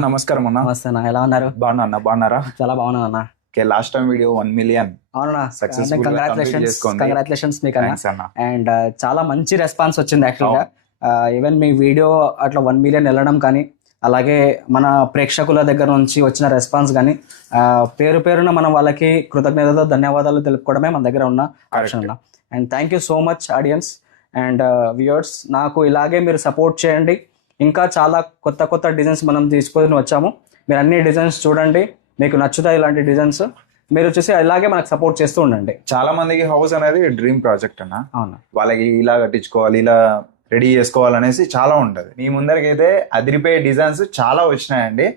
నమస్కారం అన్న. నమస్తే అన్న, ఎలా ఉన్నారు? బాగున్నా అన్న, బాగున్నారా? చాలా బాగున్నాను అన్న. లాస్ట్ టైం వీడియో 1 million అవునా, సక్సెస్ఫుల్ కంగ్రాచులేషన్స్ మీకు అన్న. అండ్ చాలా మంచి రెస్పాన్స్ వచ్చింది యాక్చువల్ గా. ఈవెన్ మీ వీడియో అట్లా 1 million వెళ్ళడం కానీ, అలాగే మన ప్రేక్షకుల దగ్గర నుంచి వచ్చిన రెస్పాన్స్ కానీ, పేరు పేరున మనం వాళ్ళకి కృతజ్ఞతతో ధన్యవాదాలు తెలుపుకోవడమే మన దగ్గర ఉన్న ఆప్షన్ అన్న. And thank you so much audience and viewers. నాకు ఇలాగే మీరు సపోర్ట్ చేయండి. ఇంకా చాలా కొత్త కొత్త డిజైన్స్ మనం తీసుకొని వచ్చాము. మీరు అన్ని డిజైన్స్ చూడండి, మీకు నచ్చుతాయి ఇలాంటి డిజైన్స్. మీరు వచ్చేసి ఇలాగే మనకు సపోర్ట్ చేస్తూ ఉండండి. చాలా మందికి హౌస్ అనేది డ్రీమ్ ప్రాజెక్ట్ అన్న. అవును, వాళ్ళకి ఇలా కట్టించుకోవాలి, ఇలా రెడీ చేసుకోవాలనేసి చాలా ఉంటది. మీ ముందరకైతే అదిరిపోయే డిజైన్స్ చాలా వచ్చినాయండి.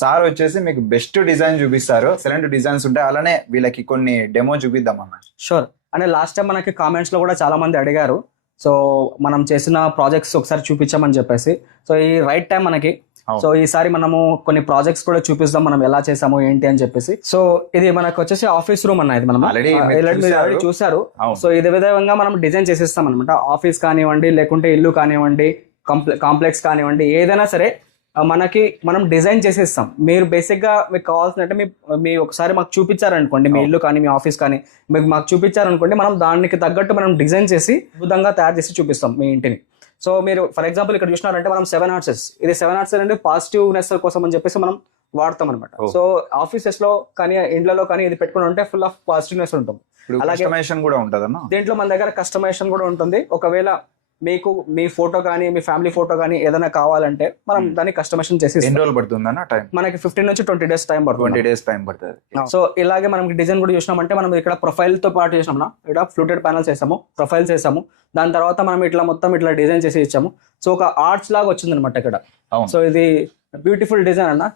సార్ వచ్చేసి మీకు బెస్ట్ డిజైన్ చూపిస్తారు. ఎక్సలెంట్ డిజైన్స్ ఉంటాయి. అలానే వీళ్ళకి కొన్ని డెమో చూపిద్దాం అన్న. షూర్. అంటే లాస్ట్ టైం మనకి కామెంట్స్ లో కూడా చాలా మంది అడిగారు, సో మనం చేసిన ప్రాజెక్ట్స్ ఒకసారి చూపించామని చెప్పేసి. సో ఈ రైట్ టైం మనకి. సో ఈసారి మనము కొన్ని ప్రాజెక్ట్స్ కూడా చూపిస్తాం, మనం ఎలా చేసాము ఏంటి అని చెప్పేసి. సో ఇది మనకు వచ్చేసి ఆఫీస్ రూమ్ అన్న. ఇది మనం ఆల్రెడీ చూసారు. సో ఇదే విధంగా మనం డిజైన్ చేసేస్తాం అనమాట. ఆఫీస్ కానివ్వండి, లేకుంటే ఇల్లు కానివ్వండి, కాంప్లెక్స్ కానివ్వండి, ఏదైనా సరే మనం డిజైన్ చేసేస్తాం. మీరు బేసిక్ గా మీకు కావాల్సినట్టు మీ ఒకసారి మాకు చూపించారనుకోండి, మీ ఇల్లు కానీ మీ ఆఫీస్ కానీ మీకు మాకు చూపించారనుకోండి, మనం దానికి తగ్గట్టు మనం డిజైన్ చేసి అద్భుతంగా తయారు చేసి చూపిస్తాం మీ ఇంటిని. సో మీరు ఫర్ ఎగ్జాంపుల్ ఇక్కడ చూసినారంటే మనం 7 ఆర్ట్స్, ఇది 7 ఆర్ట్స్ అంటే పాజిటివ్నెస్ కోసం అని చెప్పేసి మనం వాడతాం అనమాట. సో ఆఫీసెస్ లో కానీ ఇండ్లలో కానీ ఇది పెట్టుకుని ఉంటే ఫుల్ ఆఫ్ పాజిటివ్నెస్ ఉంటుంది. అలాగే కస్టమైజేషన్ కూడా ఉంటుంది అన్న. దీంట్లో మన దగ్గర కస్టమైజేషన్ కూడా ఉంటుంది. ఒకవేళ మీకు మీ ఫోటో కానీ మీ ఫ్యామిలీ ఫోటో కానీ ఏదైనా కావాలంటే మనం దాన్ని కస్టమైజేషన్ చేసి. ఎన్ని రోజులు పడుతుంది టైం? మనకి 15 నుంచి 20 days టైం పడుతుంది. 20 days టైం పడుతుంది. సో ఇలాగే మనం డిజైన్ కూడా చూసినామంటే మనం ఇక్కడ ప్రొఫైల్ తో పాటు చేసినాం. ఇక్కడ ఫ్లూటెడ్ ప్యానల్స్ వేసాము, ప్రొఫైల్స్ వేసాము. దాని తర్వాత మనం ఇట్లా మొత్తం ఇట్లా డిజైన్ చేసి ఇచ్చాము. సో ఒక ఆర్ట్స్ లాగా వచ్చింది అనమాట ఇక్కడ. సో ఇది బ్యూటిఫుల్ డిజైన్ అన్న.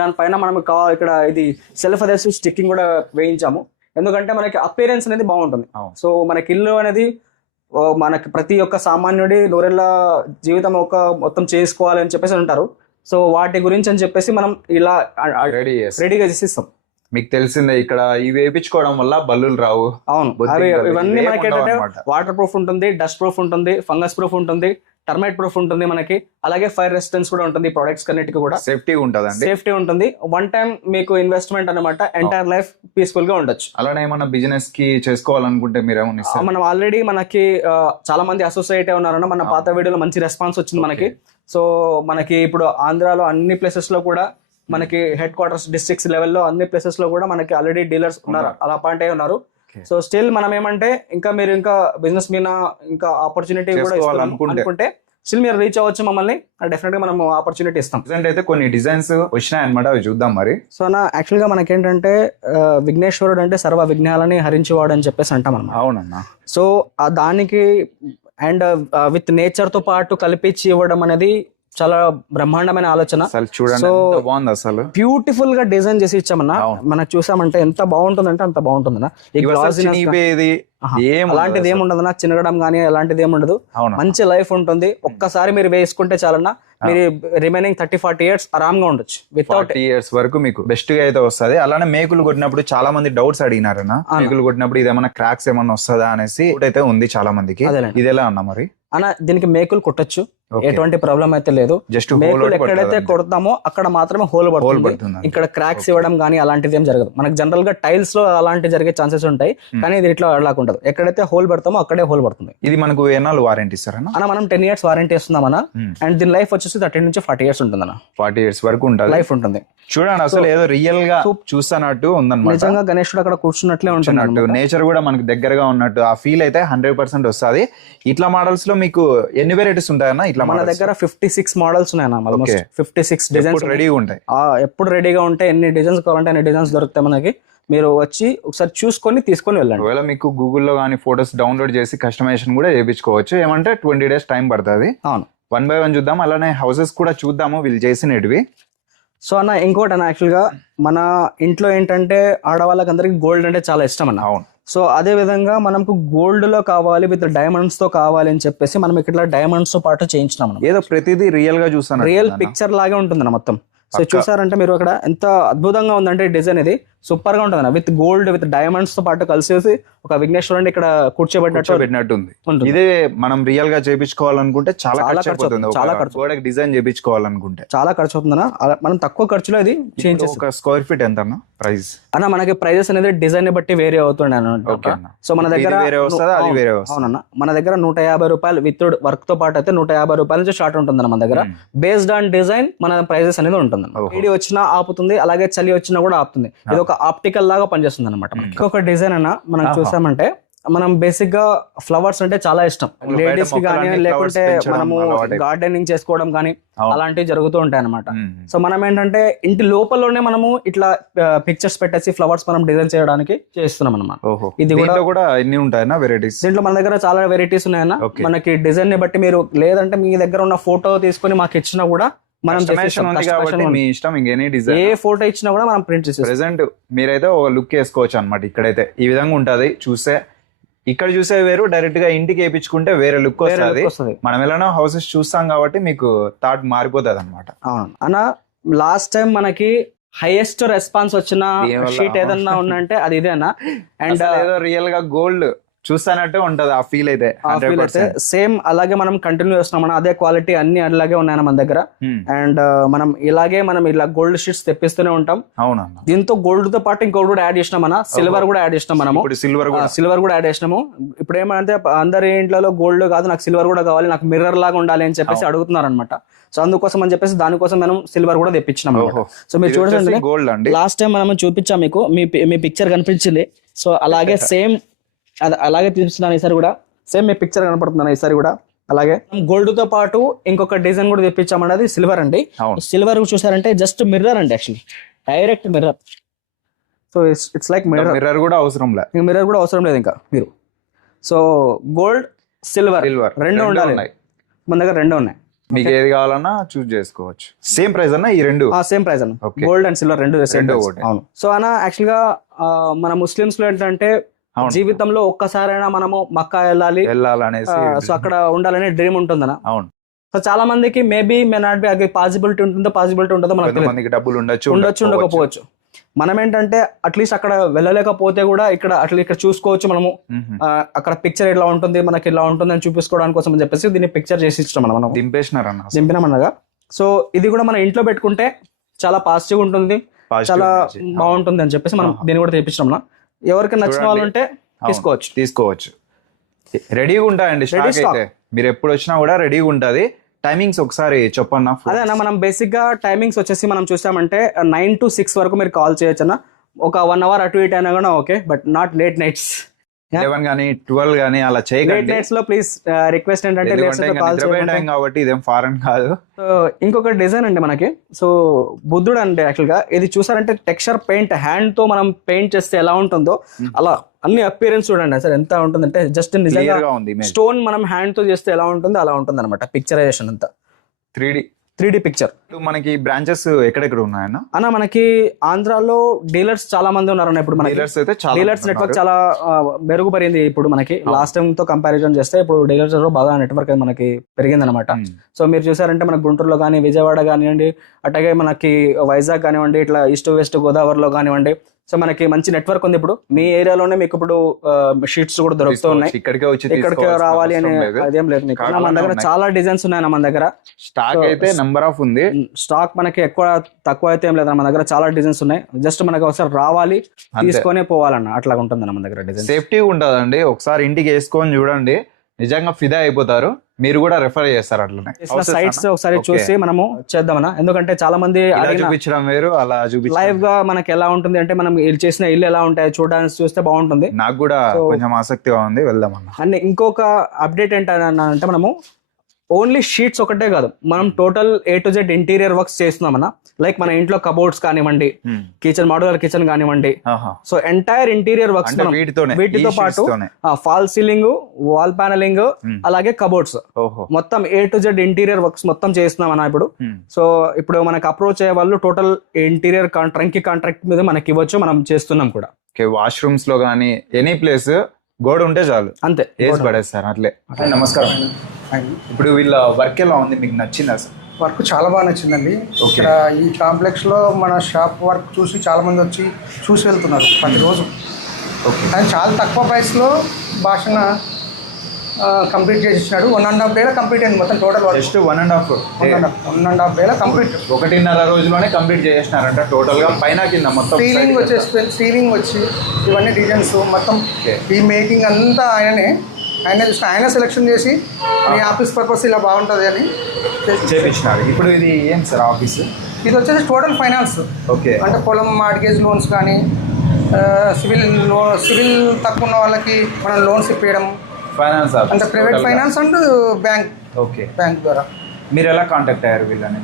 దానిపైన మనం ఇక్కడ ఇది సెల్ఫ్ అదెసివ్ స్టిక్కింగ్ కూడా వేయించాము. ఎందుకంటే మనకి అపియరెన్స్ అనేది బాగుంటుంది. సో మనకి ఇల్లు అనేది మనకి ప్రతి ఒక్క సామాన్యుడి నూరెళ్ళ జీవితం మొత్తం చేసుకోవాలని చెప్పేసి అంటారు. సో వాటి గురించి అని చెప్పేసి మనం ఇలా రెడీగా చేసిస్తాం. మీకు తెలిసిందే, ఇక్కడ ఇవి వేయించుకోవడం వల్ల బల్లులు రావు. అవును, ఇవన్నీ మనకి ఏంటంటే వాటర్ ప్రూఫ్ ఉంటుంది, డస్ట్ ప్రూఫ్ ఉంటుంది, ఫంగస్ ప్రూఫ్ ఉంటుంది, టర్మైట్ ప్రూఫ్ ఉంటుంది మనకి. అలాగే ఫైర్ రెసిస్టెన్స్ కూడా ఉంటుంది. ప్రొడక్ట్స్ కన్నిటికి కూడా సేఫ్టీ ఉంటుంది. సేఫ్టీ ఉంటుంది. వన్ టైం మీకు ఇన్వెస్ట్మెంట్ అనమాట. ఎంటైర్ లైఫ్ పీస్ఫుల్ గా ఉండొచ్చు. అలానే ఏమన్నా బిజినెస్ కి చేసుకోవాలనుకుంటే మీరేమన్నా మనం ఆల్రెడీ మనకి చాలా మంది అసోసియేట్ ఉన్నారన్న. మన పాత వీడియోలో మంచి రెస్పాన్స్ వచ్చింది మనకి. సో మనకి ఇప్పుడు ఆంధ్రాలో అన్ని ప్లేసెస్ లో కూడా మనకి హెడ్ క్వార్టర్స్ డిస్ట్రిక్ట్స్ లెవెల్లో అన్ని ప్లేసెస్ లో కూడా మనకి ఆల్రెడీ డీలర్స్ ఉన్నారు, అలా అపాయింట్ అయి ఉన్నారు. సో స్టిల్ మనం ఏమంటే ఇంకా మీరు ఇంకా బిజినెస్ మీద ఇంకా ఆపర్చునిటీ కూడా అనుకుంటే స్టిల్ మీరు రీచ్ అవ్వచ్చు మమ్మల్ని. డెఫినెట్ గా మనం ఆపర్చునిటీ ఇస్తాం. అయితే కొన్ని డిజైన్స్ వచ్చినాయన్నమాట, అవి చూద్దాం మరి. సో యాక్చువల్ గా మనకి ఏంటంటే విఘ్నేశ్వరుడు అంటే సర్వ విఘ్నాలని హరించేవాడు అని చెప్పేసి అంటాం అన్నమాట. అవునన్నా. సో దానికి అండ్ విత్ నేచర్ తో పాటు కలిపించి ఇవ్వడం అనేది చాలా బ్రహ్మాండమైన ఆలోచన. చూడండి, బాగుంది అసలు. బ్యూటిఫుల్ గా డిజైన్ చేసి ఇచ్చామన్నా. మనకు చూసామంటే ఎంత బాగుంటుందంటే అంత బాగుంటుందన్నా. అలాంటిది ఏముండదన్నా, చిన్నగడం కానీ అలాంటిది ఏముండదు. మంచి లైఫ్ ఉంటుంది. ఒక్కసారి మీరు వేసుకుంటే చాలన్నా, మీరు రిమైనింగ్ 30-40 years ఆరాంగా ఉండొచ్చు. వితౌట్ ఇయర్స్ వరకు మీకు బెస్ట్ గా అయితే వస్తుంది. అలానే మేకులు కొట్టినప్పుడు చాలా మంది డౌట్స్ అడిగినారన్న. మేకులు కొట్టినప్పుడు ఇది ఏమన్నా క్రాక్స్ ఏమన్నా వస్తుందా అనేసి అయితే ఉంది చాలా మందికి. ఇది ఎలా అన్నా మరి అన్న? దీనికి మేకులు కొట్టచ్చు, ఎటువంటి ప్రాబ్లం అయితే లేదు. జస్ట్ మేకులు ఎక్కడైతే కొడతామో అక్కడ మాత్రమే హోల్ పడుతుంది. ఇక్కడ క్రాక్స్ ఇవ్వడం కానీ అలాంటిది ఏం జరగదు. మనకు జనరల్ గా టైల్స్ లో అలాంటి జరిగే ఛాన్సెస్ ఉంటాయి, కానీ ఇది ఇట్లా ఉండదు. ఎక్కడైతే హోల్ పెడతామో అక్కడే హోల్ పడుతుంది. ఇది మనకు ఎన్నాళ్ళు వారంటీ ఇస్తారన్న? అన్న మనం 10 years వారంటీ ఇస్తున్నామన్నా. అండ్ దీని లైఫ్ వచ్చేసి 30 నుంచి 40 years ఉంటుంది అన్న. 40 years వరకు ఉంటుంది లైఫ్ ఉంటుంది. చూడండి, అసలు ఏదో రియల్ గా చూస్తున్నట్టు ఉందన్నమాట. నిజంగా గణేశుడు అక్కడ కూర్చున్నట్లే ఉంటున్నట్టు, నేచర్ కూడా మనకు దగ్గరగా ఉన్నట్టు ఆ ఫీల్ అయితే 100% వస్తుంది. ఇట్లా మోడల్స్ లో మీకు ఎన్ని వెరైటీస్ ఉంటాయన్నా? ఇట్లా మన దగ్గర 56 మోడల్స్ ఉన్నాయన్న. 56 డిజైన్స్ రెడీగా ఉంటాయి. ఎప్పుడు రెడీగా ఉంటాయి. ఎన్ని డిజైన్స్ కావాలంటే అన్ని డిజైన్స్ దొరుకుతాయి మనకి. మీరు వచ్చి ఒకసారి చూసుకొని తీసుకొని వెళ్ళండి. ఒకవేళ మీకు గూగుల్లో కానీ ఫొటోస్ డౌన్లోడ్ చేసి కస్టమైజేషన్ కూడా చేయించుకోవచ్చు. ఏమంటే 20 days టైం పడుతుంది. అవును, 1 by 1 చూద్దాం. అలానే హౌసెస్ కూడా చూద్దాము వీళ్ళు చేసినవి. సో అన్న ఇంకోటి అన్న, యాక్చువల్ గా మన ఇంట్లో ఏంటంటే ఆడవాళ్ళకి అందరికి గోల్డ్ అంటే చాలా ఇష్టం అన్న. అవును. సో అదే విధంగా మనకు గోల్డ్ లో కావాలి, విత్ డైమండ్స్ తో కావాలి అని చెప్పేసి మనం ఇక్కడ డైమండ్స్ తో పాటు చేయించినాం. ఏదో ప్రతిదీ రియల్ గా చూసాను, రియల్ పిక్చర్ లాగే ఉంటుంది మొత్తం. సో చూసారంటే మీరు అక్కడ ఎంత అద్భుతంగా ఉందంటే డిజైన్. ఇది సూపర్ గా ఉంటుంది విత్ గోల్డ్ విత్ డైమండ్స్ తో పాటు కలిసేసి ఒక విఘ్నేశ్వరుని ఇక్కడ కూర్చోబెట్టినట్టు ఉంది. ఉంటుంది. ఇదే మనం రియల్ గా చేయించుకోవాలనుకుంటే చాలా చాలా ఖర్చు అయిపోతుంది. చాలా ఒక ఖర్చు. గోడకి డిజైన్ చేయించుకోవాలనుకుంటే చాలా ఖర్చు అవుతుందన్నా. మనం తక్కువ ఖర్చులో ఇది చేంజ్ చేస్తాం. ఒక స్క్వేర్ ఫీట్ ఎంత అన్న ప్రైస్? అన్న మనకి ప్రైజెస్ అనేది డిజైన్ ని బట్టి వేరే అవుతుండే అన్నమాట. ఓకే అన్న. సో మన దగ్గర ఇది వేరే వస్తుందా, అది వేరే వస్తుందా? అవునన్న, మన దగ్గర 150 రూపాయలు విత్ వర్క్ తో పాటు అయితే 150 రూపాయల నుంచి స్టార్ట్ ఉంటుందన్న మన దగ్గర. బేస్డ్ ఆన్ డిజైన్ మన ప్రైజెస్ అనేది ఉంటుంది. వేడి వచ్చినా ఆపుతుంది, అలాగే చలి వచ్చినా కూడా ఆపుతుంది. ఇది ఒక ఆప్టికల్ లాగా పనిచేస్తుంది అనమాట. ఇంకొక డిజైన్ అన్న మనం చూసామంటే, మనం బేసిక్ గా ఫ్లవర్స్ అంటే చాలా ఇష్టం లేడీస్ కి కానీ, లేకుంటే మనము గార్డెనింగ్ చేసుకోవడం కానీ అలాంటివి జరుగుతూ ఉంటాయి అనమాట. సో మనం ఏంటంటే ఇంటి లోపలనే మనము ఇట్లా పిక్చర్స్ పెట్టేసి ఫ్లవర్స్ మనం డిజైన్ చేయడానికి చేస్తున్నాం అనమాట. ఇది కూడా ఎన్ని ఉంటాయన్నా వెరైటీస్? దీంట్లో మన దగ్గర చాలా వెరైటీస్ ఉన్నాయన్న. మనకి డిజైన్ ని బట్టి మీరు లేదంటే మీ దగ్గర ఉన్న ఫోటో తీసుకొని మాకు ఇచ్చినా కూడా మనం మీ ఇష్టం. ఇంకెనీ డిజైన్ ఏ ఫోటో ఇచ్చినా కూడా మనం ప్రింట్ చేస్తాం. ప్రెసెంట్ మీరైతే ఒక లుక్ వేసుకోవచ్చు అనమాట. ఇక్కడైతే ఈ విధంగా ఉంటది చూస్తే. ఇక్కడ చూసే వేరు, డైరెక్ట్ గా ఇంటికి వేయించుకుంటే వేరే లుక్ వస్తుంది. మనం ఎలానో హౌసెస్ చూస్తాం కాబట్టి మీకు థాట్ మారిపోతుంది అనమాట. అవును అన్న, లాస్ట్ టైం మనకి హైయెస్ట్ రెస్పాన్స్ వచ్చిన షీట్ ఏదన్నా ఉందంటే అది ఇదే అన్న. అండ్ ఏదో రియల్ గా గోల్డ్ చూస్తానట్టే ఉంటది ఆ ఫీల్ అయితే. సేమ్ అలాగే మనం కంటిన్యూ చేస్తున్నాం. అదే క్వాలిటీ అన్ని అలాగే ఉన్నాయి మన దగ్గర. అండ్ మనం ఇలా గోల్డ్ షీట్స్ తెప్పిస్తూనే ఉంటాం. అవునా, దీంతో గోల్డ్ తో పాటు ఇంకోటి కూడా యాడ్ చేసినాం అన్న. సిల్వర్ కూడా యాడ్ చేసినాం మనము. సిల్వర్ కూడా యాడ్ చేసినాము. ఇప్పుడు ఏమంటే అందరి ఇంట్లో గోల్డ్ కాదు, నాకు సిల్వర్ కూడా కావాలి, నాకు మిర్రర్ లాగా ఉండాలి అని చెప్పేసి అడుగుతున్నారు అనమాట. సో అందుకోసం అని చెప్పేసి దానికోసం మనం సిల్వర్ కూడా తెప్పించినాం. సో మీరు చూడండి, గోల్డ్ అండి. లాస్ట్ టైం మనం చూపించాం మీకు, మీ పిక్చర్ కనిపించింది. సో అలాగే సేమ్ అలాగే తీపిస్తున్నాను ఈసారి కూడా. సేమ్ మీ పిక్చర్ కనపడుతున్నాను ఈసారి కూడా. అలాగే గోల్డ్ తో పాటు ఇంకొక డిజైన్ కూడా తెప్పించామండి. అది సిల్వర్ అండి. సిల్వర్ చూసారంటే జస్ట్ మిర్రర్ అండి, actually direct mirror. So it's like mirror కూడా అవసరం లేదు. మిర్రర్ కూడా అవసరం లేదు ఇంకా మీరు. సో గోల్డ్ సిల్వర్ రెండు ఉండాలి. మన దగ్గర రెండు ఉన్నాయి. మీకు ఏది కావాలన్నా చూస్ చేసుకోవచ్చు. సేమ్ ప్రైస్ అన్న ఈ రెండు? సేమ్ ప్రైస్ అన్న. గోల్డ్ అండ్ సిల్వర్ రెండు. అవును. సో అన్న యాక్చువల్ గా మన ముస్లిమ్స్ లో ఏంటంటే జీవితంలో ఒక్కసారైనా మనము మక్కా వెళ్ళాలి అనేసి, సో అక్కడ ఉండాలనే డ్రీమ్ ఉంటుందన్న. అవును. సో చాలా మందికి మేబీ మే నాట్ బి అది పాసిబిలిటీ ఉంటుందో మనకి డబ్బులు ఉండొచ్చు ఉండకపోవచ్చు. మనం ఏంటంటే అట్లీస్ట్ అక్కడ వెళ్ళలేకపోతే కూడా ఇక్కడ చూసుకోవచ్చు మనము. అక్కడ పిక్చర్ ఎట్లా ఉంటుంది, మనకి ఇలా ఉంటుంది అని చూపించుకోవడానికి కోసం అని చెప్పేసి దీన్ని పిక్చర్ చేసి ఇష్టం మనం దింపినామన్నగా. సో ఇది కూడా మన ఇంట్లో పెట్టుకుంటే చాలా పాజిటివ్ ఉంటుంది, చాలా బాగుంటుంది అని చెప్పేసి మనం దీన్ని కూడా తెప్పించినాం. ఎవరికి నచ్చిన వాళ్ళు ఉంటే తీసుకోవచ్చు. రెడీగా ఉంటాయండి స్టాక్ అయితే. మీరు ఎప్పుడు వచ్చినా కూడా రెడీగా ఉంటది. టైమింగ్స్ ఒకసారి చెప్పన్నా. అదే అన్న, మనం బేసిక్ గా టైమింగ్స్ వచ్చేసి మనం చూసామంటే 9 to 6 వరకు మీరు కాల్ చేయొచ్చు అన్న. ఒక 1 hour అటు ఇటు అయినా కూడా okay, but not late nights. 11 కానీ 12 కానీ అలా చేయకండి. నైట్స్ లో ప్లీజ్ రిక్వెస్ట్ ఏంటంటే కాబట్టి ఇదేం ఫారెన్ కాదు. సో ఇంకొక డిజైన్ అండి మనకి. సో బుద్ధుడు అంటే యాక్చువల్ గా ఇది చూసారంటే టెక్స్చర్ పెయింట్, హ్యాండ్ తో మనం పెయింట్ చేస్తే ఎలా ఉంటుందో అలా అన్ని అపియరెన్స్ చూడండి సార్ ఎంత ఉంటుందంటే జస్ట్ నిజంగా స్టోన్ మనం హ్యాండ్ తో చేస్తే ఎలా ఉంటుందో అలా ఉంటుంది అనమాట. పిక్చరైజేషన్ అంతా 3D పిక్చర్. మనకి బ్రాంచెస్ ఎక్కడెక్కడ ఉన్నాయన్న? అన్న మనకి ఆంధ్రాలో డీలర్స్ చాలా మంది ఉన్నారన్న. ఇప్పుడు డీలర్స్ నెట్వర్క్ చాలా మెరుగుపరింది ఇప్పుడు మనకి. లాస్ట్ టైం తో కంపారిజన్ చేస్తే ఇప్పుడు డీలర్స్ బాగా నెట్వర్క్ మనకి పెరిగింది అనమాట. సో మీరు చూసారంటే మన గుంటూరులో కానీ, విజయవాడ కానివ్వండి, అట్లాగే మనకి వైజాగ్ కానివ్వండి, ఇట్లా ఈస్ట్ వెస్ట్ గోదావరిలో కానివ్వండి, సో మనకి మంచి నెట్వర్క్ ఉంది. ఇప్పుడు మీ ఏరియాలోనే మీకు ఇప్పుడు షీట్స్ కూడా దొరుకుతూ ఉన్నాయి. ఇక్కడికి రావాలి అని అదేం లేదు మీకు. మన దగ్గర చాలా డిజైన్స్ ఉన్నాయి. మన దగ్గర స్టాక్ అయితే నంబర్ ఆఫ్ ఉంది. స్టాక్ మనకి ఎక్కువ తక్కువ అయితే ఏం లేదు. మన దగ్గర చాలా డిజైన్స్ ఉన్నాయి. జస్ట్ మనకి ఒకసారి రావాలి, తీసుకొని పోవాలన్న అట్లా ఉంటుంది మన దగ్గర. డిజైన్ సేఫ్టీ ఉంటదండి. ఒకసారి ఇంటికి వేసుకొని చూడండి, నిజంగా ఫిదా అయిపోతారు. మీరు కూడా రెఫర్ చేస్తారు అట్లనే. సైట్స్ ఒకసారి చూసి మనము చేద్దామన్నా. ఎందుకంటే చాలా మంది చూపించడం వేరు, అలా లైవ్ గా మనకి ఎలా ఉంటుంది అంటే మనం చేసిన ఇల్లు ఎలా ఉంటాయి చూడడానికి చూస్తే బాగుంటుంది. నాకు కూడా కొంచెం ఆసక్తిగా ఉంది, వెళ్దామన్నా. అండ్ ఇంకొక అప్డేట్ ఏంటంటే మనము ఓన్లీ షీట్స్ ఒకటే కాదు, మనం total A to Z interior works చేస్తున్నామన్నా. లైక్ మన ఇంట్లో కబోర్డ్స్ కానివ్వండి, కిచెన్ మాడ్యులర్ కిచెన్ కానివ్వండి, సో ఎంటైర్ ఇంటీరియర్ వర్క్స్ వీటితో పాటు ఫాల్ సీలింగ్, వాల్ ప్యానలింగ్, అలాగే కబోర్డ్స్ మొత్తం A to Z interior works మొత్తం చేస్తున్నామన్నా ఇప్పుడు. సో ఇప్పుడు మనకు అప్రోచ్ అయ్యే వాళ్ళు టోటల్ ఇంటీరియర్ కాంట్రాక్ట్ మీద మనకి ఇవ్వచ్చు, మనం చేస్తున్నాం కూడా. వాష్రూమ్స్ లో గానీ ఎనీ ప్లేస్ గోడ ఉంటే చాలు, అంతే వేసి పడేస్తారు అట్లే. నమస్కారం. ఇప్పుడు వీళ్ళ వర్క్ ఎలా ఉంది, మీకు నచ్చిందా సార్? వర్క్ చాలా బాగా నచ్చిందండి. ఇక్కడ ఈ కాంప్లెక్స్లో మన షాప్ వర్క్ చూసి చాలామంది వచ్చి చూసి వెళ్తున్నారు ప్రతిరోజు. కానీ చాలా తక్కువ ప్రైస్లో భాషణ కంప్లీట్ చేసినాడు. 1.5 డేలో కంప్లీట్ అయింది మొత్తం టోటల్ వర్క్. జస్ట్ 1.5 డేలో కంప్లీట్. 1.5 రోజులోనే కంప్లీట్ చేసినారంట టోటల్గా, పైన కింద మొత్తం. సీలింగ్ వచ్చేసి సీలింగ్ వచ్చి ఇవన్నీ డిజైన్స్ మొత్తం ఈ మేకింగ్ అంతా ఆయనే చూసిన, ఆయన సెలెక్షన్ చేసి మీ ఆఫీస్ పర్పస్ ఇలా బాగుంటుంది అని చేపించినారు. ఇప్పుడు ఇది ఏం సార్ ఆఫీస్? ఇది వచ్చేసి టోటల్ ఫైనాన్స్. ఓకే. అంటే పొలం మార్గేజ్ లోన్స్ కానీ సివిల్ తక్కువ ఉన్న వాళ్ళకి మనం లోన్స్ ఇప్పించడం, ఫైనాన్స్ అంటే private finance and bank. Okay. Bank ద్వారా. మీరు ఎలా కాంటాక్ట్ అయ్యారు వీళ్ళని?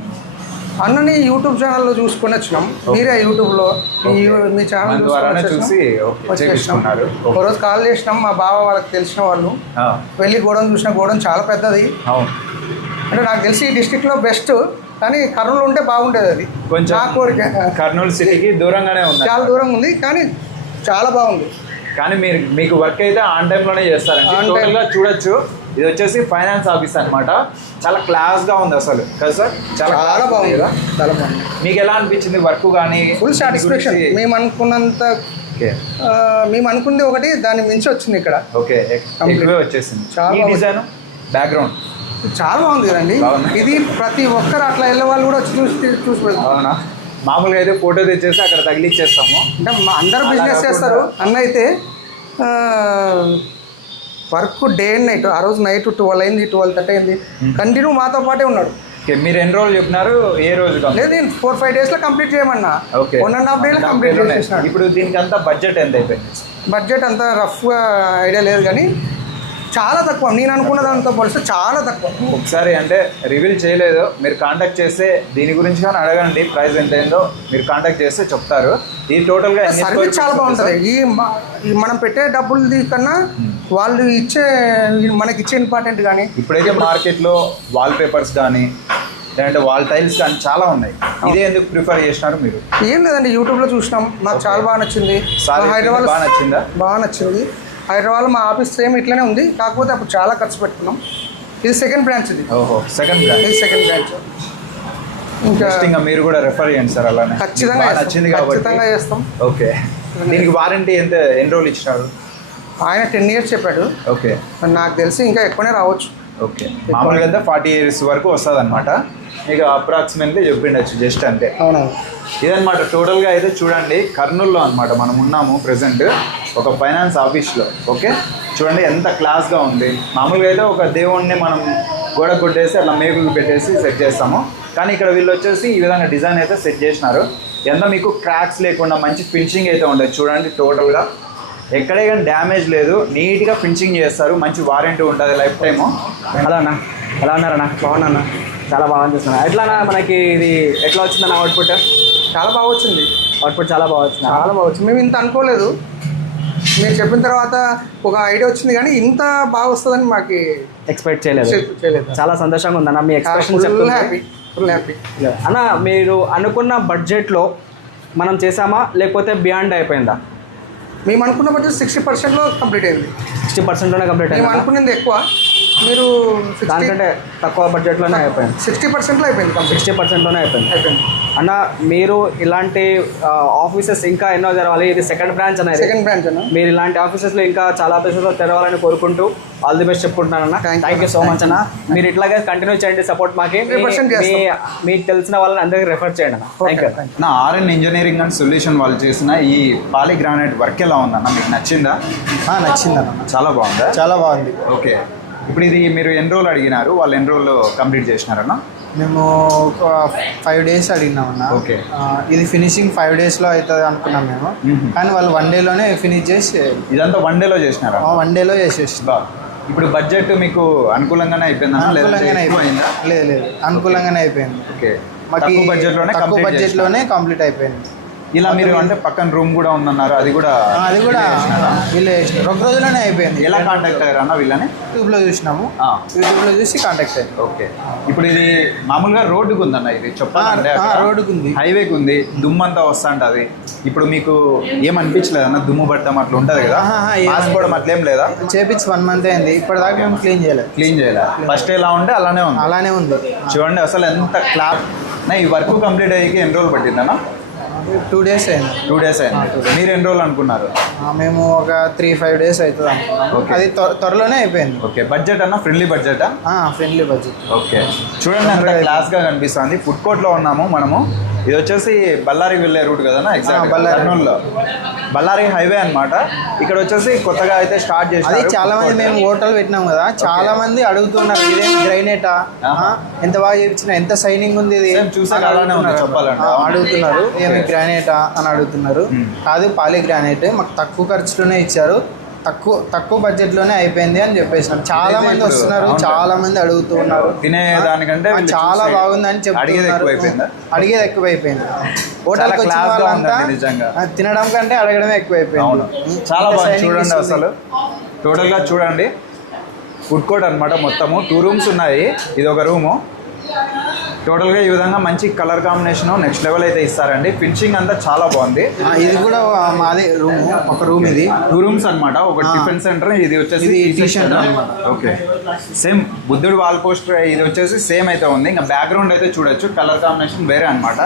అన్నని యూట్యూబ్ ఛానల్లో చూసుకొని వచ్చినాం. మీరే యూట్యూబ్లో మీ ఛానల్ చూసి చేపించుకున్నారు. ఒకరోజు కాల్ చేసినాం, మా బావ వాళ్ళకి తెలిసిన వాళ్ళు. వెళ్ళి గోడౌన్ చూసిన, గోడౌన్ చాలా పెద్దది. అంటే నాకు తెలిసి ఈ డిస్ట్రిక్ట్లో బెస్ట్, కానీ కర్నూలు ఉంటే బాగుండేది. అది కొంచెం నా కోరిక. కర్నూలు సిటీకి దూరంగానే ఉంది, చాలా దూరంగా ఉంది, కానీ చాలా బాగుంది. కానీ మీకు వర్క్ అయితే ఆన్ టైంలోనే చేస్తారండి. టోటల్గా చూడొచ్చు, ఇది వచ్చేసి ఫైనాన్స్ ఆఫీస్ అన్నమాట. చాలా క్లాస్గా ఉంది అసలు కదా సార్? చాలా బాగుంది కదా, చాలా బాగుంది. మీకు ఎలా అనిపించింది వర్క్ కానీ? Full satisfaction. మేము అనుకున్నంత, మేము అనుకుంది ఒకటి, దాన్ని మించి వచ్చింది ఇక్కడ. ఓకే, ఎక్కువే వచ్చేసింది. చాలా డిజైన్ బ్యాక్గ్రౌండ్ చాలా బాగుంది కదండి. ఇది ప్రతి ఒక్కరు అట్లా వెళ్ళే వాళ్ళు కూడా వచ్చి చూసి వెళ్తారు. అవునా? మామూలుగా అయితే ఫోటో తెచ్చేసి అక్కడ తగిలిచ్చేస్తాము. అంటే అందరూ బిజినెస్ చేస్తారు. అన్న అయితే వర్క్ డే అండ్ నైట్, ఆ రోజు నైట్ 12 అయింది, 12:30 అయింది, కంటిన్యూ మాతో పాటే ఉన్నాడు. మీరు ఎన్ని రోజులు చెప్పినారు? ఏ రోజు? లేదు, నేను 4-5 డేస్లో కంప్లీట్ చేయమన్నా. 1.5 డేలో కంప్లీట్ చేసేసినాడు. ఇప్పుడు దీనికి అంతా బడ్జెట్ ఎంత అయిపోయింది? బడ్జెట్ అంతా రఫ్గా ఐడియా లేదు, కానీ చాలా తక్కువ. నేను అనుకున్న దాంతో పోలిస్తే చాలా తక్కువ. ఒకసారి అంటే రివీల్ చేయలేదు, మీరు కాంటాక్ట్ చేస్తే దీని గురించి కానీ అడగండి, ప్రైస్ ఎంత అయిందో మీరు కాంటాక్ట్ చేస్తే చెప్తారు. ఈ టోటల్గా సర్వీస్ చాలా బాగుంటుంది. ఈ మనం పెట్టే డబ్బులు కన్నా వాళ్ళు మనకి ఇచ్చే ఇంపార్టెంట్. కానీ ఇప్పుడైతే మార్కెట్లో వాల్ పేపర్స్ కానీ లేదంటే వాల్ టైల్స్ కానీ చాలా ఉన్నాయి. ఇదే ఎందుకు ప్రిఫర్ చేసినారు మీరు? ఏం లేదండి, యూట్యూబ్లో చూసినాం, నాకు చాలా బాగా నచ్చింది. హైదరాబాద్ బాగా నచ్చిందా? బాగా నచ్చింది. హైదరాబాద్లో మా ఆఫీస్ సేమ్ ఇట్లనే ఉంది, కాకపోతే అప్పుడు చాలా ఖర్చు పెట్టుకున్నాం. ఇది సెకండ్ బ్రాంచ్. ఇది సెకండ్ బ్రాంచ్. ఇది సెకండ్ బ్రాంచ్. ఇంకా మీరు కూడా రెఫర్ చేయండి సార్. అలానే ఖచ్చితంగా నచ్చింది కాబట్టి ఖచ్చితంగా చేస్తాం. ఓకే. దీనికి వారంటీ ఎన్ని రోజులు ఇచ్చినారు? ఆయన 10 years చెప్పాడు. ఓకే. నాకు తెలిసి ఇంకా ఎక్కువనే రావచ్చు. ఓకే. మామూలుగా అయితే 40 years వరకు వస్తుంది అనమాట. మీకు అప్రాక్సిమేట్లీ చెప్పిండొచ్చు జస్ట్ అంతే. అవునవును. ఇదనమాట టోటల్గా అయితే చూడండి, కర్నూలులో అనమాట మనం ఉన్నాము ప్రజెంట్, ఒక ఫైనాన్స్ ఆఫీస్లో. ఓకే, చూడండి ఎంత క్లాస్గా ఉంది. మామూలుగా అయితే ఒక దేవుణ్ణి మనం గోడ కొట్టేసి అట్లా మేకులు పెట్టేసి సెట్ చేస్తాము, కానీ ఇక్కడ వీళ్ళు వచ్చేసి ఈ విధంగా డిజైన్ అయితే సెట్ చేసినారు. ఎంత మీకు క్రాక్స్ లేకుండా మంచి ఫినిషింగ్ అయితే ఉండదు. చూడండి టోటల్గా ఎక్కడే కానీ డ్యామేజ్ లేదు, నీట్గా ఫినిషింగ్ చేస్తారు, మంచి వారంటీ ఉంటుంది లైఫ్ టైము. హలో అన్న, ఎలా ఉన్నారన్నా? బాగున్నా. చాలా బాగా అనిపిస్తుంది. ఎట్లా మనకి ఇది ఎట్లా వచ్చిందన్న అవుట్పుట్? చాలా బాగా వచ్చింది. అవుట్పుట్ చాలా బాగా వచ్చింది. చాలా బాగా వచ్చింది. మేము ఇంత అనుకోలేదు, మీరు చెప్పిన తర్వాత ఒక ఐడియా వచ్చింది, కానీ ఇంత బాగా వస్తుందని మాకు ఎక్స్పెక్ట్ చేయలేదు. చాలా సంతోషంగా ఉందన్న మీ ఎక్స్ప్రెషన్. ఫుల్ హ్యాపీ అన్న. మీరు అనుకున్న బడ్జెట్లో మనం చేసామా, లేకపోతే బియాండ్ అయిపోయిందా? మేము అనుకున్న బడ్జెట్ 60%లో కంప్లీట్ అయింది. 60%లోనే కంప్లీట్ అయింది. మేము అనుకున్నది ఎక్కువ, మీరు దానికంటే తక్కువ బడ్జెట్లోనే అయిపోయింది. 60%లో అయిపోయింది. 60%లోనే అయిపోయింది అన్న. మీరు ఇలాంటి ఆఫీసెస్ ఇంకా ఎన్నో తెరవాలి. ఇది సెకండ్ బ్రాంచ్ అనేది. సెకండ్ బ్రాంచ్ అన్న. మీరు ఇలాంటి ఆఫీసెస్లో ఇంకా చాలా ఆఫీసెస్లో తెరవాలని కోరుకుంటూ ఆల్ ది బెస్ట్ చెప్పుకుంటున్నాను అన్న. థ్యాంక్ యూ సో మచ్ అన్న. మీరు ఇట్లాగే కంటిన్యూ చేయండి సపోర్ట్ మాకి. మీకు తెలిసిన వాళ్ళని అందరికీ రెఫర్ చేయండి అన్న. Thank you. నా ఆర్ఎన్ ఇంజనీరింగ్ అండ్ సొల్యూషన్ వాళ్ళు చేసిన ఈ పాలిగ్రానైట్ వర్క్ ఎలా ఉందన్న? మీకు నచ్చిందా? నచ్చిందన్న. చాలా బాగుందా? చాలా బాగుంది. ఓకే. ఇప్పుడు ఇది మీరు ఎన్ని రోజులు అడిగినారు, వాళ్ళు ఎన్ని రోజులు కంప్లీట్ చేసినారన్న? మేము ఒక 5 days అడిగినామన్నా. ఓకే. ఇది ఫినిషింగ్ 5 daysలో అవుతుంది అనుకున్నాం మేము, కానీ వాళ్ళు 1 dayలోనే ఫినిష్ చేసి. ఇదంతా 1 dayలో చేసినారా? 1 dayలో చేసేసి. ఇప్పుడు బడ్జెట్ మీకు అనుకూలంగానే అయిపోయిందా? అనుకూలంగానే అయిపోయిందా? లేదు, అనుకూలంగానే అయిపోయింది. ఓకే. మాకు తక్కువ బడ్జెట్లోనే కంప్లీట్ అయిపోయింది. ఇలా మీరు అంటే పక్కన రూమ్ కూడా ఉందన్నారు, అది కూడా అది కూడా వీళ్ళే చేసినారు. ఒక రోజులోనే అయిపోయింది. ఎలా కాంటాక్ట్ అయ్యారు అన్న వీళ్ళని? యూట్యూబ్లో చూసినాము, ఆ. యూట్యూబ్లో చూసి కాంటాక్ట్ అయ్యారు. ఓకే, ఇప్పుడు ఇది మామూలుగా రోడ్డుకు ఉందన్న, ఇది చెప్పాలంటే రోడ్డుకు ఉంది, హైవేకి ఉంది, దుమ్ము అంతా వస్తా ఉంటది. ఇప్పుడు మీకు ఏమనిపించలేదు అన్న దుమ్ము పట్టడం అట్లా ఉంటది కదా, మాసుకోవడం అట్లేం లేదా? చేపించి 1 month అయింది, ఇప్పటిదాకా మేము క్లీన్ చేయలేదు. క్లీన్ చేయాలి, ఫస్ట్ ఎలా ఉంటే అలానే ఉంది. అలానే ఉంది. చూడండి అసలు ఎంత క్లాప్. ఈ వర్క్ కంప్లీట్ అయ్యి ఎన్ని రోజులు పట్టిందన్నా? 2 days అయింది. 2 days అయింది. మీరు ఎన్ని రోజులు అనుకున్నారు? మేము ఒక 3-5 days అవుతుంది అనుకున్నాము. Okay. అది త్వరలోనే అయిపోయింది. ఓకే, బడ్జెట్ అన్న ఫ్రెండ్లీ బడ్జెటా? Friendly budget. ఓకే, చూడండి అంత క్లాస్ గా కనిపిస్తుంది. ఫుడ్ కోర్ట్ లో ఉన్నాము మనము. ఇది వచ్చేసి బళ్ళారి వెళ్ళే రూట్ కదా, ఎగ్జాక్ట్ కర్నూలులో బళ్ళారి హైవే అన్నమాట. ఇక్కడ వచ్చేసి కొత్తగా అయితే స్టార్ట్ అది చేసి చాలా మంది మేము హోటల్ పెట్టినాం కదా, చాలా మంది అడుగుతున్నారు ఇదేం గ్రైనేటా, ఎంత బాగా చేయించిన, ఎంత సైనింగ్ ఉంది ఇది చూసాక అలానే ఉంది చెప్పాలంటే. అడుగుతున్నారు. ఏమి గ్రానైటా అని అడుగుతున్నారు. కాదు, పాలీ గ్రానైట్, మాకు తక్కువ ఖర్చులోనే ఇచ్చారు, తక్కువ బడ్జెట్ లోనే అయిపోయింది అని చెప్పేసినారు. చాలా మంది వస్తున్నారు, చాలా మంది అడుగుతూ ఉన్నారు. తినే దానికంటే చాలా బాగుంది అని చెప్తున్నారు. అడిగేది ఎక్కువైపోయింది. హోటల్కి వచ్చిన వాళ్ళంతా తినడం కంటే అడగడమే ఎక్కువైపోయింది. చాలా బాగా చూడండి అసలు టోటల్ గా చూడండి. ఫుడ్ కోర్ట్ అన్నమాట, మొత్తము 2 rooms ఉన్నాయి, ఇది ఒక రూము. టోటల్గా ఈ విధంగా మంచి కలర్ కాంబినేషన్ నెక్స్ట్ లెవెల్ అయితే ఇస్తారండి. ఫినిషింగ్ అంతా చాలా బాగుంది. ఇది కూడా మాదే రూమ్, ఒక రూమ్. ఇది 2 rooms అన్నమాట, ఒక టిఫిన్ సెంటర్, ఇది వచ్చేసి ఓకే. సేమ్ బుద్ధుడు వాల్ పోస్టర్ ఇది వచ్చేసి సేమ్ అయితే ఉంది. ఇంకా బ్యాక్గ్రౌండ్ అయితే చూడొచ్చు, కలర్ కాంబినేషన్ వేరే అన్నమాట.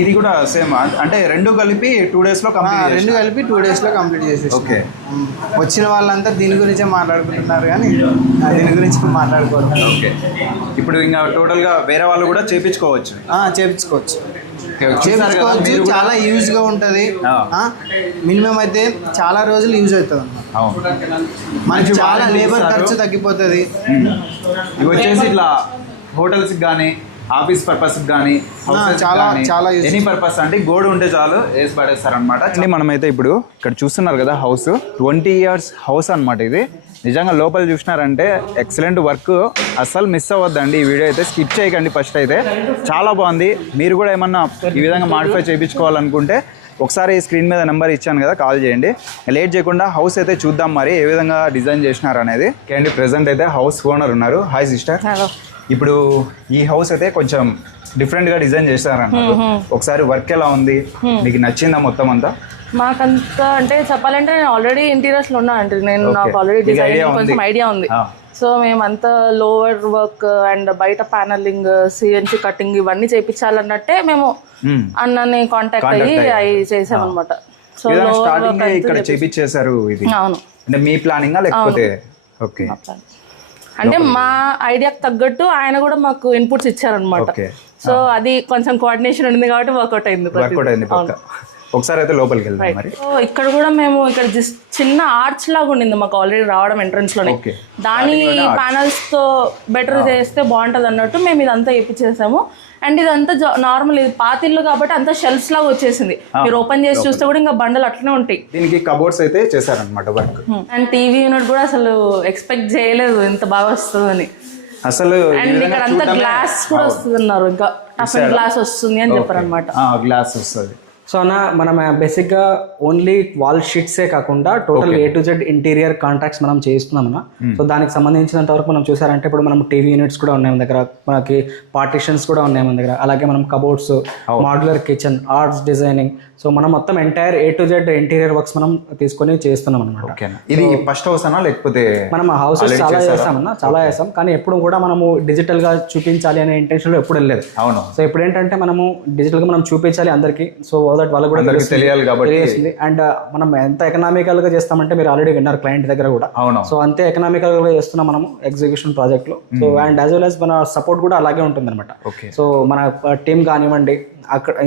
ఇది కూడా సేమ్, అంటే రెండు కలిపి 2 days లో కంప్లీట్. 2 కలిపి 2 days లో కంప్లీట్ చేసి. ఓకే, వచ్చిన వాళ్ళంతా దీని గురించే మాట్లాడుకుంటున్నారు కానీ దీని గురించి మాట్లాడుకోవడం. ఓకే, ఇప్పుడు ఇంకా టోటల్ గా వేరే వాళ్ళు కూడా చేపించుకోవచ్చు. చేపించుకోవచ్చు. చాలా యూజ్ గా ఉంటది. మినిమం అయితే చాలా రోజులు యూజ్ అవుతుంది అన్నమాట. మనకి చాలా లేబర్ ఖర్చు తగ్గిపోతుంది. ఇవి వచ్చేసి ఇట్లా హోటల్స్ కానీ ఆఫీస్ పర్పస్ కానీ చాలా ఎనీ పర్పస్ అంటే గోడ ఉంటే చాలు వేసి పడేస్తారు అనమాట. మనమైతే ఇప్పుడు ఇక్కడ చూస్తున్నారు కదా, హౌస్ 20 years హౌస్ అనమాట. ఇది నిజంగా లోపల చూసినారంటే ఎక్సలెంట్ వర్క్, అస్సలు మిస్ అవ్వద్దండి. ఈ వీడియో అయితే స్కిప్ చేయకండి. ఫస్ట్ అయితే చాలా బాగుంది. మీరు కూడా ఏమన్నా ఈ విధంగా మాడిఫై చేయించుకోవాలనుకుంటే ఒకసారి స్క్రీన్ మీద నెంబర్ ఇచ్చాను కదా, కాల్ చేయండి. లేట్ చేయకుండా హౌస్ అయితే చూద్దాం మరి ఏ విధంగా డిజైన్ చేసినారు అనేది. అండి ప్రెసెంట్ అయితే హౌస్ ఓనర్ ఉన్నారు. Hi sister. ఇప్పుడు ఈ హౌస్ అయితే కొంచెం డిఫరెంట్ గా డిజైన్ చేశారన్నారు. ఒకసారి వర్క్ ఎలా ఉంది, మీకు నచ్చిందా మొత్తం అంతా? మాకంతా అంటే చెప్పాలంటే నేను ఆల్రెడీ ఇంటీరియర్స్ లో ఉన్నా అంటే నాకు ఆల్రెడీ డిజైనింగ్ కొంచెం ఐడియా ఉంది. సో మేమంతా లోవర్ వర్క్ అండ్ బయట ప్యానలింగ్, సిఎన్సి కటింగ్ ఇవన్నీ చేయించాలన్నట్టే మేము అన్నని కాంటాక్ట్ అయ్యి చేసాం అనమాట. సో ఇక్కడ చేపించేశారు. ఇది అవును, అంటే మీ ప్లానింగ్ లేకపోతే? ఓకే, అంటే మా ఐడియాకి తగ్గట్టు ఆయన కూడా మాకు ఇన్పుట్స్ ఇచ్చారనమాట. సో అది కొంచెం కోఆర్డినేషన్ ఉంది కాబట్టి వర్కౌట్ అయింది. ఒకసారి అయితే లోపలికి వెళ్దాం మరి. సో ఇక్కడ కూడా మేము ఇక్కడ జస్ట్ చిన్న ఆర్చ్ లాగా ఉండింది మాకు ఆల్రెడీ రావడం ఎంట్రన్స్ లోనే. దాని ప్యానల్స్ తో బెటర్ చేస్తే బాగుంటది అన్నట్టు మేము ఇదంతా చేసాము. అండ్ ఇదంతా నార్మల్, ఇది పాతిల్లు కాబట్టి అంతా షెల్ఫ్స్ లాగా వచ్చేసింది. మీరు ఓపెన్ చేసి చూస్తే కూడా ఇంకా బండలు అట్లనే ఉంటాయి. దీనికి కబోర్డ్స్ అయితే చేశారన్నమాట వర్క్. అండ్ టీవీ యూనిట్ కూడా అసలు ఎక్స్పెక్ట్ చేయలేదు ఇంత బాగా వస్తుందని అసలు. అండ్ ఇక్కడ అంతా గ్లాస్ కూడా వస్తుంది అన్నారు, ఇంకా టఫ్ గ్లాస్ వస్తుంది అని చెప్పారు అనమాట. గ్లాస్ వస్తుంది. సో అన్న మనం బేసిక్గా ఓన్లీ వాల్ షీట్సే కాకుండా total A to Z interior contracts మనం చేస్తున్నాం అన్న. సో దానికి సంబంధించినంత వరకు మనం చూసారంటే ఇప్పుడు మనం టీవీ యూనిట్స్ కూడా ఉన్నాయి మన దగ్గర, మనకి పార్టిషన్స్ కూడా ఉన్నాయి మన దగ్గర, అలాగే మనం cupboards, modular kitchen, arts designing, so మనం మొత్తం entire A to Z interior works మనం తీసుకొని చేస్తున్నాం అనమాట. ఇది ఫస్ట్ హౌస్ అన్నా లేకపోతే? మనం హౌసెస్ చాలా చేస్తామన్నా, చాలా చేస్తాం, కానీ ఎప్పుడు కూడా మనము డిజిటల్ గా చూపించాలి అనే ఇంటెన్షన్ లో ఎప్పుడు వెళ్ళలేదు. అవును. సో ఇప్పుడు ఏంటంటే మనము డిజిటల్ గా మనం చూపించాలి అందరికి, సో దట్ వాళ్ళకి కూడా తెలియాలి కాబట్టి. అండ్ మనం ఎంత ఎకనామికల్ గా చేస్తామంటే మీరు ఆల్రెడీ విన్నారు క్లయింట్ దగ్గర కూడా. అవును. సో అంతే ఎకనామికల్ గా చేస్తున్నాం మనము ఎగ్జిక్యూషన్ ప్రాజెక్ట్ లో. So and as well as మన సపోర్ట్ కూడా అలాగే ఉంటుంది అనమాట. సో మన టీమ్ కానివ్వండి,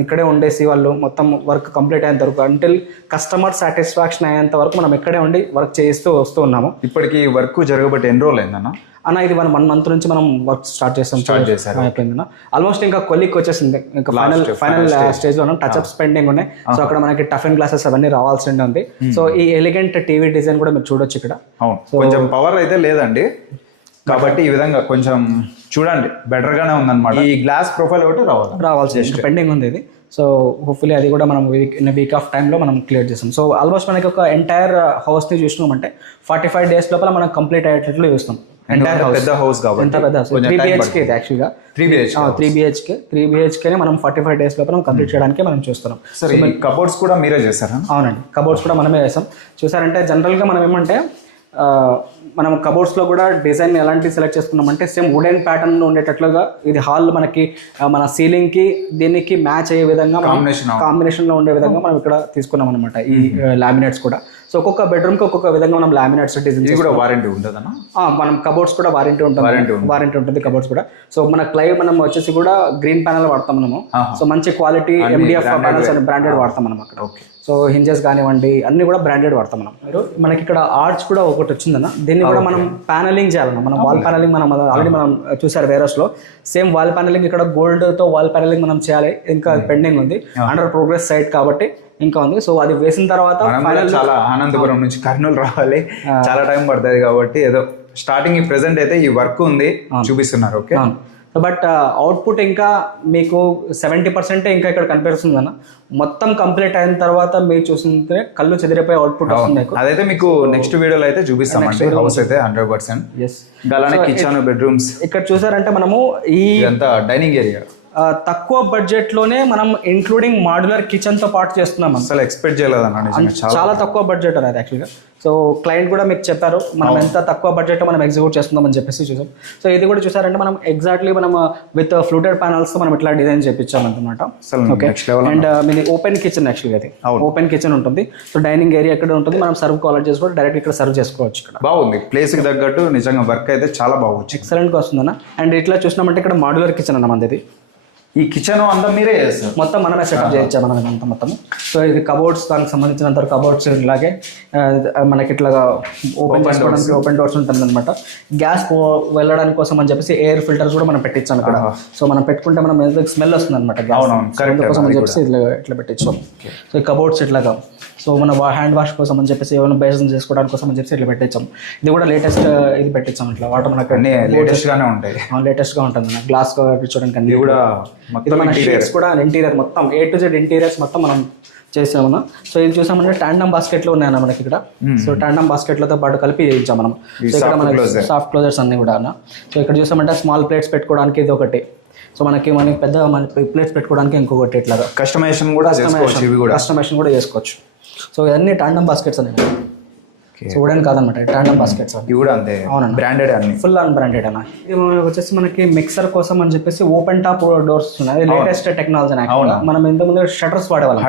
ఇక్కడే ఉండేసి వాళ్ళు మొత్తం వర్క్ కంప్లీట్ అయ్యేంత వరకు, అంటిల్ కస్టమర్ సాటిస్ఫాక్షన్ అయ్యేంత వరకు మనం ఇక్కడే ఉండి వర్క్ చేస్తూ వస్తూ ఉన్నాము. ఇప్పటికి వర్క్ జరగబట్టి ఎన్ని రోజులు అయిందన్న? అన్న ఇది 1 month నుంచి మనం వర్క్ స్టార్ట్ చేసాం. అయిపోయింది ఆల్మోస్ట్. ఇంకా కొలిక్ వచ్చేసింది, ఇంకా ఫైనల్ స్టేజ్ లో టచ్ అప్స్ పెండింగ్ ఉన్నాయి. సో అక్కడ మనకి టఫ్ అండ్ గ్లాసెస్ అవన్నీ రావాల్సి ఉంది. సో ఈ ఎలిగెంట్ టీవీ డిజైన్ కూడా మీరు చూడొచ్చు ఇక్కడ. కొంచెం పవర్ అయితే లేదండి కాబట్టి ఈ విధంగా కొంచెం చూడండి బెటర్ గానే ఉందన్నమాట. ఈ గ్లాస్ ప్రొఫైల్ ఒకటి రావాల్సి పెండింగ్ ఉంది ఇది. సో హోప్ఫుల్లీ అది కూడా మనం వీక్ ఆఫ్ టైంలో మనం క్లియర్ చేస్తాం. సో ఆల్మోస్ట్ మనకి ఒక ఎంటైర్ హౌస్ని చూసినామంటే 45 days లోపల మనం కంప్లీట్ అయ్యేటట్లు చూస్తాం. ఎంటైర్ పెద్ద హౌస్ కాబట్టి ఎంత పెద్ద 3 BHK ఇది యాక్చువల్గా 3 BHK మనం 45 days లోపల మనం కంప్లీట్ చేయడానికి మనం చూస్తున్నాం. సార్ ఈ కబోర్డ్స్ కూడా మీరే చేస్తారా? అవునండి, కబోర్డ్స్ కూడా మనమే చేస్తాం. చూసారంటే జనరల్గా మనం ఏమంటే మనం కబోర్డ్స్లో కూడా డిజైన్ ఎలాంటి సెలెక్ట్ చేసుకున్నామంటే సేమ్ వుడెన్ ప్యాటర్న్ ఉండేటట్లుగా ఇది హాల్ మనకి మన సీలింగ్కి దీనికి మ్యాచ్ అయ్యే విధంగా కాంబినేషన్లో ఉండే విధంగా మనం ఇక్కడ తీసుకున్నాం అనమాట ఈ లామినేట్స్ కూడా. సో ఒక్కొక్క బెడ్రూమ్కి ఒక్కొక్క విధంగా మనం లామినేట్స్ డిజైన్ కూడా వారంటీ ఉంటుందన్నా? మనం కబోర్డ్స్ కూడా వారంటీ ఉంటుంది కబోర్డ్స్ కూడా. సో మన మనం వచ్చేసి కూడా గ్రీన్ ప్యానల్ వాడతాం మనము. సో మంచి క్వాలిటీ MDF ప్యానల్స్ అని బ్రాండెడ్ వాడతాం మనం అక్కడ. సో హింజెస్ కానివ్వండి అన్ని కూడా బ్రాండెడ్ వాడతాం మనం. మనకి ఇక్కడ ఆర్చ్ కూడా ఒకటి వచ్చిందన్న, దీన్ని కూడా మనం ప్యానలింగ్ చేయాలన్న. మనం వాల్ ప్యానలింగ్ మనం ఆల్రెడీ మనం చూసారు వేరస్లో, సేమ్ వాల్ ప్యానలింగ్ ఇక్కడ గోల్డ్తో వాల్ ప్యానలింగ్ మనం చేయాలి, ఇంకా పెండింగ్ ఉంది, అండర్ ప్రోగ్రెస్ సైట్ కాబట్టి ఇంకా ఉంది. సో అది వేసిన తర్వాత చాలా అనంతపురం నుంచి కర్నూలు రావాలి, చాలా టైం పడుతుంది కాబట్టి ఏదో స్టార్టింగ్ ఈ ప్రెసెంట్ అయితే ఈ వర్క్ ఉంది చూపిస్తున్నారు. ఓకే, బట్ అవుట్పుట్ ఇంకా మీకు 70% ఇంకా ఇక్కడ కనిపిస్తుంది అన్న. మొత్తం కంప్లీట్ అయిన తర్వాత మీరు చూస్తుంటే కళ్ళు చెదిరిపోయే అవుట్పుట్ వస్తుంది. అదైతే మీకు నెక్స్ట్ వీడియోలో అయితే చూపిస్తామండి. హౌస్ అయితే 100%. అలానే కిచెన్, బెడ్రూమ్స్ ఇక్కడ చూసారంటే మనము ఈ డైనింగ్ ఏరియా తక్కువ బడ్జెట్లోనే మనం ఇంక్లూడింగ్ మాడ్యులర్ కిచెన్తో పాటు చేస్తున్నాం. అసలు ఎక్స్పెక్ట్ చేయలేదన్న, చాలా తక్కువ బడ్జెట్ అనేది యాక్చువల్గా. సో క్లయింట్ కూడా మీకు చెప్పారు మనం ఎంత తక్కువ బడ్జెట్ మనం ఎగ్జిక్యూట్ చేస్తున్నాం అని చెప్పేసి చూసాం. సో ఇది కూడా చూసారంటే మనం ఎగ్జాక్ట్లీ మనం విత్ ఫ్లూటెడ్ ప్యానల్స్ మనం ఇట్లా డిజైన్ చేయించాం అనమాట. ఓకే, అండ్ మీది ఓపెన్ కిచెన్ యాక్చువల్గా అది ఓపెన్ కిచెన్ ఉంటుంది. సో డైనింగ్ ఏరియా ఇక్కడ ఉంటుంది, మనం సర్వ్ కాల్ చేసుకుంటే డైరెక్ట్ ఇక్కడ సర్వ్ చేసుకోవచ్చు. ఇక్కడ బాగుంది, ప్లేస్కి తగ్గట్టు నిజంగా వర్క్ అయితే చాలా బాగుంది, ఎక్సలెంట్గా వస్తుందన్న. అండ్ ఇట్లా చూసినామంటే ఇక్కడ మాడ్యులర్ కిచెన్ అన్న మనది. ఈ కిచెన్ అంతా మీరే చేస్తారు మొత్తం మనమే సెటప్ చేయించాం మనం అంతా మొత్తం. సో ఇది కబోర్డ్స్, దానికి సంబంధించినంత కబోర్డ్స్ ఇలాగే మనకి ఇట్లా ఓపెన్ చేసుకోవడానికి ఓపెన్ డోర్స్ ఉంటుంది అనమాట. గ్యాస్ వెళ్ళడానికి కోసం అని చెప్పేసి ఎయిర్ ఫిల్టర్స్ కూడా మనం పెట్టించాం ఇక్కడ. సో మనం పెట్టుకుంటే మనం స్మెల్ వస్తుంది అనమాట గ్యాస్ కోసం అని చెప్పేసి ఇట్లా పెట్టించాం. సో ఈ కబోర్డ్స్ ఇట్లాగా. సో మన హ్యాండ్ వాష్ కోసం అని చెప్పేసి ఏమైనా బేసిన్ చేసుకోవడానికి కోసం అని చెప్పేసి ఇట్లా పెట్టించాం. ఇది కూడా లేటెస్ట్ ఇది పెట్టించాం ఇట్లా వాటర్ మనకు లేటెస్ట్గానే ఉంటాయి, లేటెస్ట్గా ఉంటుంది గ్లాస్ చూడడానికి అన్ని కూడా. కూడా ఇంటీరియర్ మొత్తం A to Z ఇంటీరియర్స్ మొత్తం మనం చేసామన్నా. సో ఇది చూసామంటే టాండమ్ బాస్కెట్లో ఉన్నాయన్న మనకి ఇక్కడ. సో టాండమ్ బాస్కెట్లతో పాటు కలిపి చేయించాం మనం. సో ఇక్కడ మనకి సాఫ్ట్ క్లోజర్స్ అన్ని కూడా అన్న. సో ఇక్కడ చూసామంటే స్మాల్ ప్లేట్స్ పెట్టుకోవడానికి ఇది ఒకటి. సో మనకి పెద్ద ప్లేట్స్ పెట్టుకోవడానికి ఇంకొకటి ఇట్లాగా కస్టమైజేషన్ కూడా చేసుకోవచ్చు. సో ఇవన్నీ టాండమ్ బాస్కెట్స్ అనేవి, చూడడానికి కాదనమాట టాండమ్ బాస్కెట్స్ ఇవి కూడా అంతే. అవునండి, బ్రాండెడ్ అన్ని ఫుల్ అన్బ్రాండెడ్ అన్న. ఇది వచ్చేసి మనకి మిక్సర్ కోసం అని చెప్పేసి ఓపెన్ టాప్ డోర్స్ ఉన్నాయి, లేటెస్ట్ టెక్నాలజీ. మనం ఇంతకుముందు షట్టర్స్ వాడేవాళ్ళం,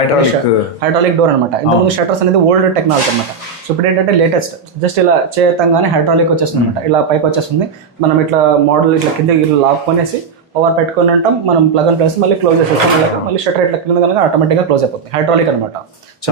హైడ్రాలిక్ డోర్ అనమాట. ఇంతకుముందు షట్టర్స్ అనేది ఓల్డ్ టెక్నాలజీ అనమాట. సో ఇప్పుడు ఏంటంటే లేటెస్ట్, జస్ట్ ఇలా చేయతంగానే హైడ్రాలిక్ వచ్చేస్తుంది అనమాట. ఇలా పైకి వచ్చేస్తుంది, మనం ఇట్లా మోడల్ ఇట్లా కింద ఇట్లా లాక్కొనేసి పవర్ పెట్టుకుని ఉంటాం, మనం ప్లగ్ అండ్ ప్లేస్ మళ్ళీ క్లోజ్ చేసేస్తాం. మళ్ళీ షట్టర్ ఇట్లా కింద కనుక ఆటోమేటిక్గా క్లోజ్ అయిపోతుంది. హైడ్రాలిక్ అనమాట,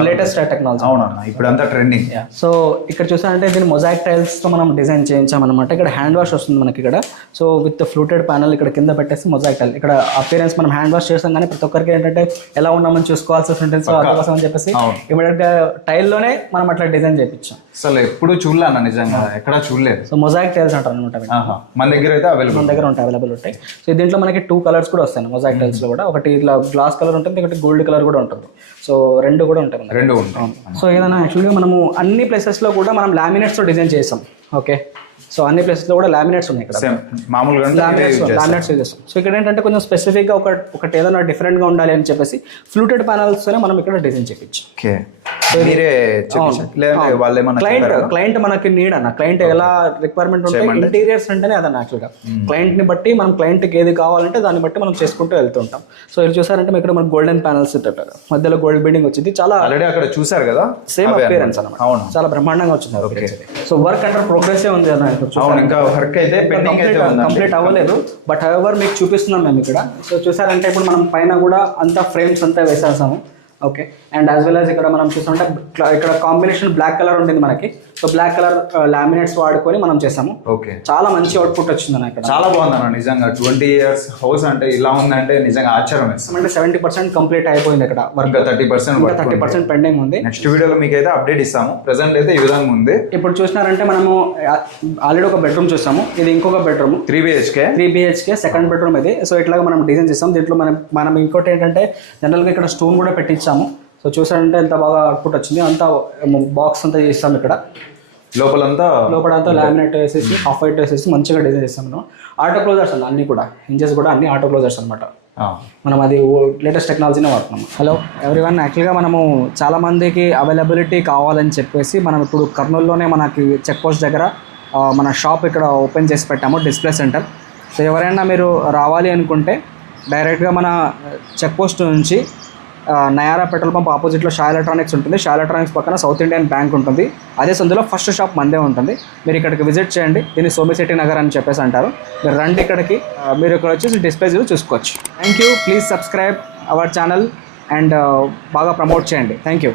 లేటెస్ట్ టెక్నాలజీ. అవునన్నా, ఇప్పుడు అంతా ట్రెండింగ్. సో ఇక్కడ చూసారంటే దీన్ని మొజాయిక్ టైల్స్తో మనం డిజైన్ చేయించామన్నమాట. ఇక్కడ హ్యాండ్ వాష్ వస్తుంది మనకి ఇక్కడ. సో విత్ ఫ్లూటెడ్ ప్యానల్ ఇక్కడ కింద పెట్టేసి మొజాయిక్ టైల్ ఇక్కడ అపియరెన్స్ మనం హ్యాండ్ వాష్ చేస్తాం, కానీ ప్రతి ఒక్కరికి ఏంటంటే ఎలా ఉన్నామని చూసుకోవాల్సి ఉంటుంది. సో అందుకోసం అని చెప్పేసి ఇమీడియట్గా టైల్లోనే మనం అట్లా డిజైన్ చేయించాం. అసలు ఎప్పుడు చూడలేను నిజంగా, ఎక్కడ చూడలేదు. సో మొజాయిక్ టైల్స్ అంటారు అనమాట. మన దగ్గర అయితే అవైలబుల్ ఉంటాయి. సో దీంట్లో మనకి 2 కలర్స్ కూడా వస్తాయి మొజాయిక్ టైల్స్ లో కూడా. ఒకటి ఇట్లా గ్లాస్ కలర్ ఉంటుంది, ఒకటి గోల్డ్ కలర్ కూడా ఉంటుంది. సో రెండు కూడా ఉంటాయి. సో ఏదైనా యాక్చువల్గా మనము అన్ని ప్లేసెస్లో కూడా మనం లామినేట్స్తో డిజైన్ చేసాం. ఓకే, సో అన్ని ప్లేసెస్లో కూడా లామినేట్స్ ఉన్నాయి ఇక్కడ. మామూలుగా లామినేట్స్ చేస్తాం. సో ఇక్కడ ఏంటంటే కొంచెం స్పెసిఫిక్గా ఒకటి ఏదైనా డిఫరెంట్గా ఉండాలి అని చెప్పేసి ఫ్లూటెడ్ ప్యానల్స్తోనే మనం ఇక్కడ డిజైన్ చేయించాం. క్లయింట్ మనకి నీడ్ అన్న, క్లయింట్ ఎలా రిక్వైర్మెంట్ ఉంటే ఇంటీరియర్స్ అంటేనే అదన్న. యాక్చువల్గా క్లయింట్ ని బట్టి మనం క్లయింట్కి ఏది కావాలంటే దాన్ని బట్టి మనం చేసుకుంటూ వెళ్తుంటాం. సో ఇది చూసారంటే ఇక్కడ మనకి గోల్డెన్ ప్యానల్స్ మధ్యలో గోల్డ్ బిల్డింగ్ వచ్చింది. చాలా ఆల్రెడీ అక్కడ చూసారు కదా, సేమ్ అపియరెన్స్ అన్నమాట. చాలా బ్రహ్మాండంగా వచ్చింది. సో వర్క్ అండర్ ప్రోగ్రెస్ ఉంది అన్న. ఇంకా వర్క్ అయితే కంప్లీట్ అవ్వలేదు, బట్ హౌఎవర్ మీకు చూపిస్తున్నాం మేము ఇక్కడ. సో చూసారంటే ఇప్పుడు మనం పైన కూడా అంతా ఫ్రేమ్స్ అంతా వేసేసాము. Okay. And as well as ఇక్కడ మనం చూస్తుంటే ఇక్కడ కాంబినేషన్ బ్లాక్ కలర్ ఉంటుంది మనకి. సో బ్లాక్ కలర్ లామినేట్స్ వాడుకొని మనం చేసాము. ఓకే, చాలా మంచి అవుట్పుట్ వచ్చింది అన్న ఇక్కడ. చాలా బాగుంది అన్న నిజంగా. 20 years హౌస్ అంటే ఇలా ఉందంటే నిజంగా ఆశ్చర్యం వేస్తుంది. అంటే 70% కంప్లీట్ అయిపోయింది ఇక్కడ వర్క్. ఇంకా 30% పెండింగ్ ఉంది. నెక్స్ట్ వీడియోలో మీకు అయితే అప్డేట్ ఇస్తాము. ప్రెసెంట్ అయితే ఈ విధంగా ఉంది. ఇప్పుడు చూసినారంటే మనము ఆల్రెడీ ఒక బెడ్రూమ్ చూసాము. ఇది ఇంకొక బెడ్రూమ్ 3 BHK సెకండ్ బెడ్రూమ్ ఇది. సో ఇట్లాగా మనం డిజైన్ చేస్తాం. దీంట్లో మనం ఇంకోటి ఏంటంటే జనరల్గా ఇక్కడ స్టోన్ కూడా పెట్టించాము. సో చూసారంటే ఎంత బాగా అవుట్పుట్ వచ్చింది. అంతా బాక్స్ అంతా చేస్తాం ఇక్కడ. లోపలంతా లామినేట్ వేసేసి హాఫ్ వైట్ వేసేసి మంచిగా డిజైన్ చేస్తాం మనం. ఆటో క్లోజర్స్ అన్న అన్ని కూడా, ఇంజెస్ కూడా అన్ని ఆటో క్లోజర్స్ అనమాట. మనం అది లేటెస్ట్ టెక్నాలజీనే వాడుతున్నాము. హలో ఎవ్రీవన్, యాక్చువల్గా మనము చాలామందికి అవైలబిలిటీ కావాలని చెప్పేసి మనం ఇప్పుడు కర్నూలులోనే మనకి చెక్ పోస్ట్ దగ్గర మన షాప్ ఇక్కడ ఓపెన్ చేసి పెట్టాము, డిస్ప్లే సెంటర్. సో ఎవరైనా మీరు రావాలి అనుకుంటే డైరెక్ట్గా మన చెక్ పోస్ట్ నుంచి నయారా పెట్రోల్ పంప్ ఆపోజిట్లో షా ఎలక్ట్రానిక్స్ ఉంటుంది. షా ఎలక్ట్రానిక్స్ పక్కన సౌత్ ఇండియన్ బ్యాంక్ ఉంటుంది. అదే సందులో ఫస్ట్ షాప్ మందే ఉంటుంది. మీరు ఇక్కడికి విజిట్ చేయండి. దీన్ని సోమిసిటీ నగర్ అని చెప్పేసి అంటారు. మీరు రండి ఇక్కడికి, మీరు ఇక్కడ వచ్చేసి డిస్ప్లేస్ చూసుకోవచ్చు. Thank you. Please subscribe our channel and బాగా ప్రమోట్ చేయండి. Thank you.